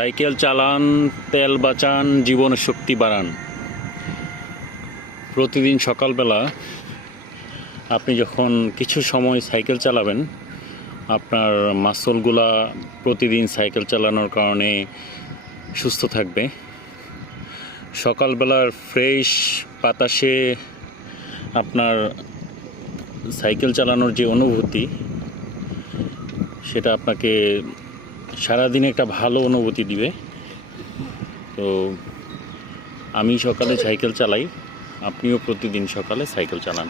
Cycle চালান, তেল বাঁচান, জীবন শক্তি বাড়ান। প্রতিদিন সকালবেলা আপনি যখন কিছু সময় সাইকেল চালাবেন, আপনার মাসলগুলা প্রতিদিন সাইকেল চালানোর কারণে সুস্থ থাকবে। সকালবেলার ফ্রেশ বাতাসে আপনার সাইকেল চালানোর যে অনুভূতি, সেটা আপনাকে সারাদিনে একটা ভালো অনুভূতি দিবে। তো আমি সকালে সাইকেল চালাই, আপনিও প্রতিদিন সকালে সাইকেল চালান।